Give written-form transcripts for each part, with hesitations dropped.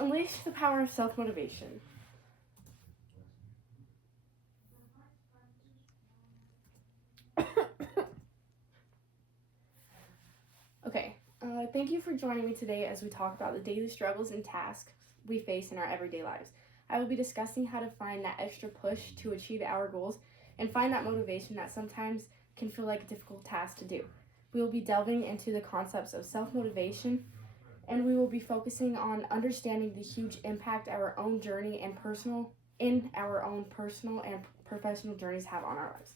Unleash the power of self-motivation. Okay, thank you for joining me today as we talk about the daily struggles and tasks we face in our everyday lives. I will be discussing how to find that extra push to achieve our goals and find that motivation that sometimes can feel like a difficult task to do. We will be delving into the concepts of self-motivation, and we will be focusing on understanding the huge impact our own journey and our own personal and professional journeys have on our lives.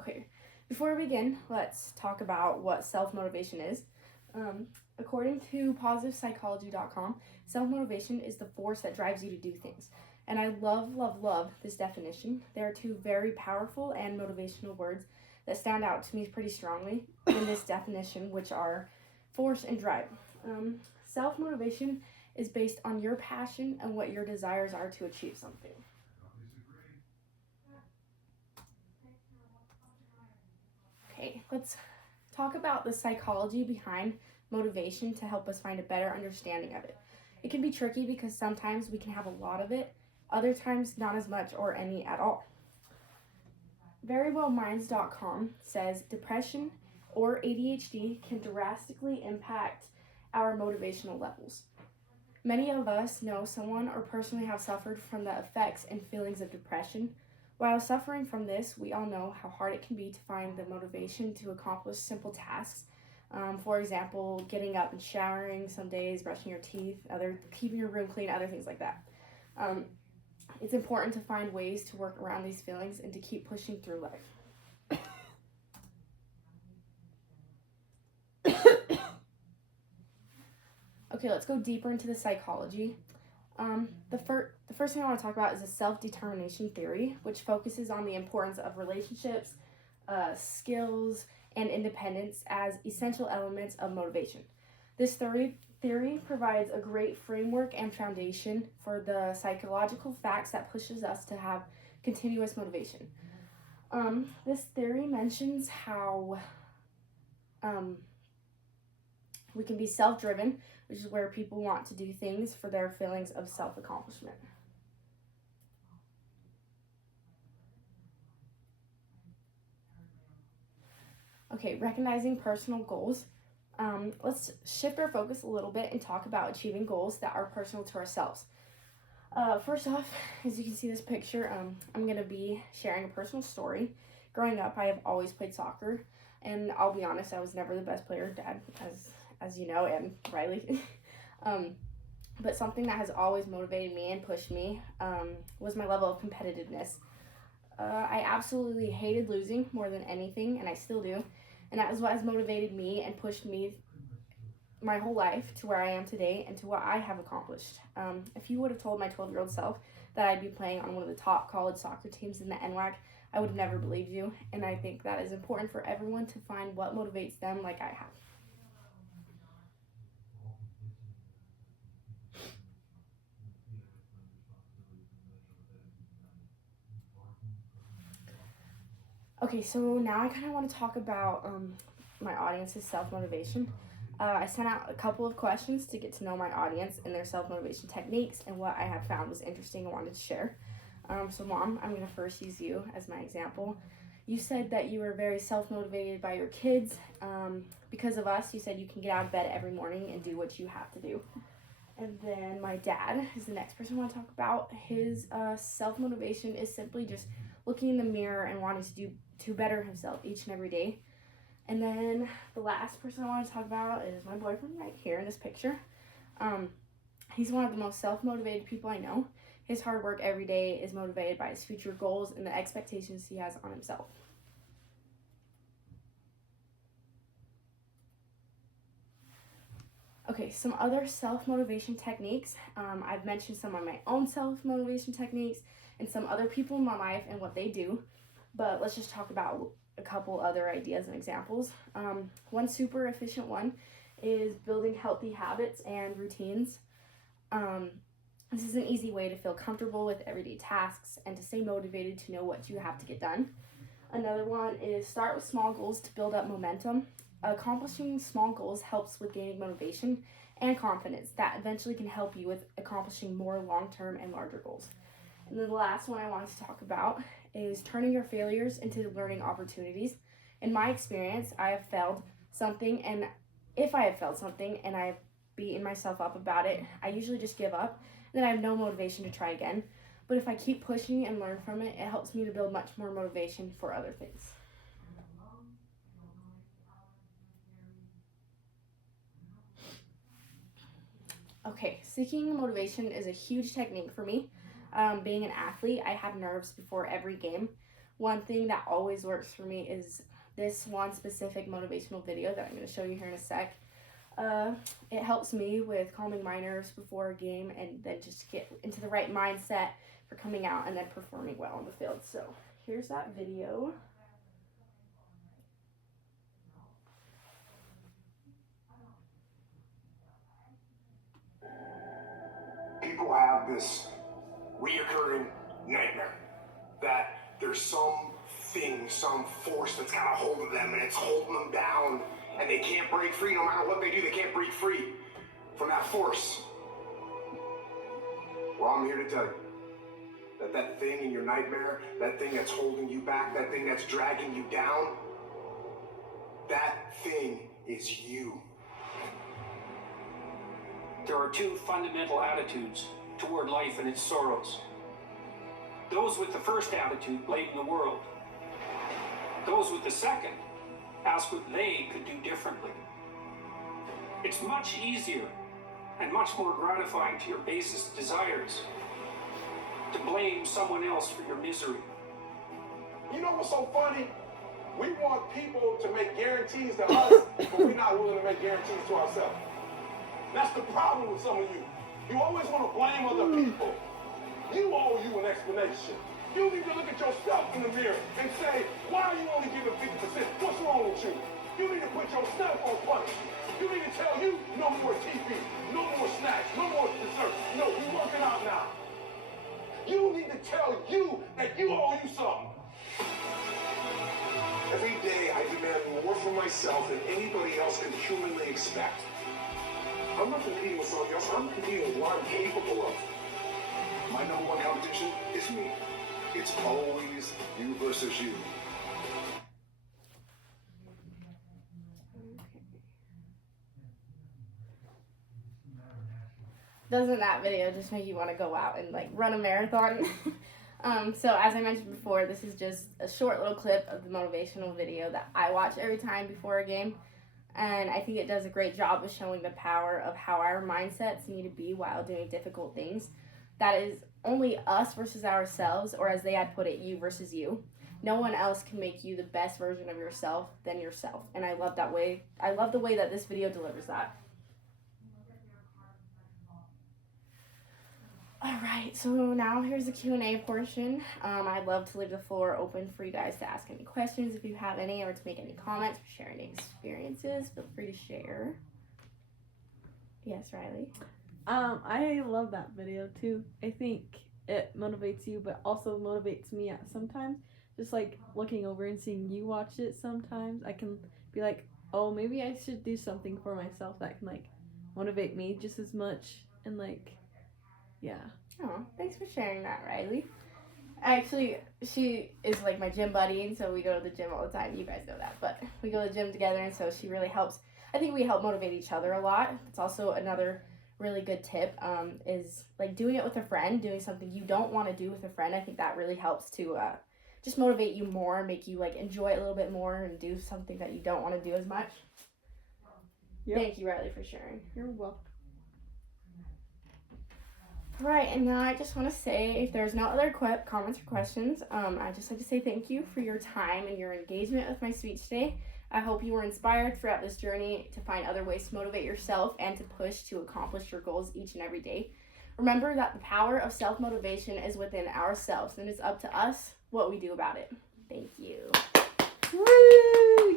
Okay, before we begin, let's talk about what self-motivation is. According to positivepsychology.com, self-motivation is the force that drives you to do things. And I love this definition. There are two very powerful and motivational words that stand out to me pretty strongly in this definition, which are force and drive. Self-motivation is based on your passion and what your desires are to achieve something. Okay, let's talk about the psychology behind motivation to help us find a better understanding of it. It can be tricky because sometimes we can have a lot of it, other times not as much or any at all. Verywellminds.com says depression or ADHD can drastically impact our motivational levels. Many of us know someone or personally have suffered from the effects and feelings of depression. While suffering from this, we all know how hard it can be to find the motivation to accomplish simple tasks. For example, getting up and showering some days, brushing your teeth, keeping your room clean, other things like that. It's important to find ways to work around these feelings and to keep pushing through life. Okay, let's go deeper into the psychology. The first thing I want to talk about is a self-determination theory, which focuses on the importance of relationships, skills, and independence as essential elements of motivation. This theory provides a great framework and foundation for the psychological facts that pushes us to have continuous motivation. This theory mentions how we can be self-driven, which is where people want to do things for their feelings of self-accomplishment. Okay, recognizing personal goals. Let's shift our focus a little bit and talk about achieving goals that are personal to ourselves. First off, as you can see this picture, I'm going to be sharing a personal story. Growing up, I have always played soccer, and I'll be honest, I was never the best player, Dad, as you know, and Riley. But something that has always motivated me and pushed me was my level of competitiveness. I absolutely hated losing more than anything, and I still do. And that is what has motivated me and pushed me my whole life to where I am today and to what I have accomplished. If you would have told my 12-year-old self that I'd be playing on one of the top college soccer teams in the NWAC, I would have never believed you. And I think that is important for everyone to find what motivates them like I have. Okay, so now I kind of want to talk about my audience's self-motivation. I sent out a couple of questions to get to know my audience and their self-motivation techniques, and what I have found was interesting and wanted to share. So Mom, I'm going to first use you as my example. You said that you were very self-motivated by your kids. Because of us, you said you can get out of bed every morning and do what you have to do. And then my dad is the next person I want to talk about. His self-motivation is simply just looking in the mirror and wanting to better himself each and every day. And then the last person I want to talk about is my boyfriend right here in this picture. He's one of the most self-motivated people I know. His hard work every day is motivated by his future goals and the expectations he has on himself. Okay, some other self-motivation techniques. I've mentioned some of my own self-motivation techniques and some other people in my life and what they do, but let's just talk about a couple other ideas and examples. One super efficient one is building healthy habits and routines. This is an easy way to feel comfortable with everyday tasks and to stay motivated to know what you have to get done. Another one is start with small goals to build up momentum. Accomplishing small goals helps with gaining motivation and confidence that eventually can help you with accomplishing more long-term and larger goals. And then the last one I want to talk about is turning your failures into learning opportunities. In my experience, I have failed something, and if I have failed something and I have beaten myself up about it, I usually just give up, and then I have no motivation to try again. But if I keep pushing and learn from it, it helps me to build much more motivation for other things. Okay, seeking motivation is a huge technique for me. Being an athlete, I have nerves before every game. One thing that always works for me is this one specific motivational video that I'm going to show you here in a sec. It helps me with calming my nerves before a game and then just get into the right mindset for coming out and then performing well on the field. So here's that video. People have this reoccurring nightmare that there's something, some force that's kind of holding them, and it's holding them down, and they can't break free. No matter what they do, they can't break free from that force. Well, I'm here to tell you that thing in your nightmare, that thing that's holding you back, that thing that's dragging you down, that thing is you. There are two fundamental attitudes toward life and its sorrows. Those with the first attitude blame the world. Those with the second ask what they could do differently. It's much easier and much more gratifying to your basest desires to blame someone else for your misery. You know what's so funny? We want people to make guarantees to us, but we're not willing to make guarantees to ourselves. That's the problem with some of you. You always want to blame other people. You owe you an explanation. You need to look at yourself in the mirror and say, why are you only giving 50%? What's wrong with you? You need to put yourself on punishment. You need to tell you, no more TV, no more snacks, no more dessert. No, you're working out now. You need to tell you that you owe you something. Every day I demand more from myself than anybody else can humanly expect. I'm not competing with somebody else. I'm competing with what I'm capable of. My number one competition is me. It's always you versus you. Doesn't that video just make you want to go out and like run a marathon? So as I mentioned before, this is just a short little clip of the motivational video that I watch every time before a game. And I think it does a great job of showing the power of how our mindsets need to be while doing difficult things. That is only us versus ourselves, or as they had put it, you versus you. No one else can make you the best version of yourself than yourself. And I love that way. I love the way that this video delivers that. All right, so now here's the Q&A portion. I'd love to leave the floor open for you guys to ask any questions if you have any, or to make any comments or share any experiences. Feel free to share. Yes, Riley? I love that video too. I think it motivates you, but also motivates me at sometimes. Just like looking over and seeing you watch it sometimes, I can be like, oh, maybe I should do something for myself that can like motivate me just as much, and like, yeah. Oh, thanks for sharing that, Riley. Actually, she is like my gym buddy, and so we go to the gym all the time. You guys know that, but we go to the gym together, and so she really helps. I think we help motivate each other a lot. It's also another really good tip, is like doing it with a friend, doing something you don't want to do with a friend. I think that really helps to just motivate you more, make you like enjoy it a little bit more, and do something that you don't want to do as much. Yep. Thank you, Riley, for sharing. You're welcome. Right, and now I just want to say, if there's no other comments or questions, I'd just like to say thank you for your time and your engagement with my speech today. I hope you were inspired throughout this journey to find other ways to motivate yourself and to push to accomplish your goals each and every day. Remember that the power of self-motivation is within ourselves, and it's up to us what we do about it. Thank you. Woo!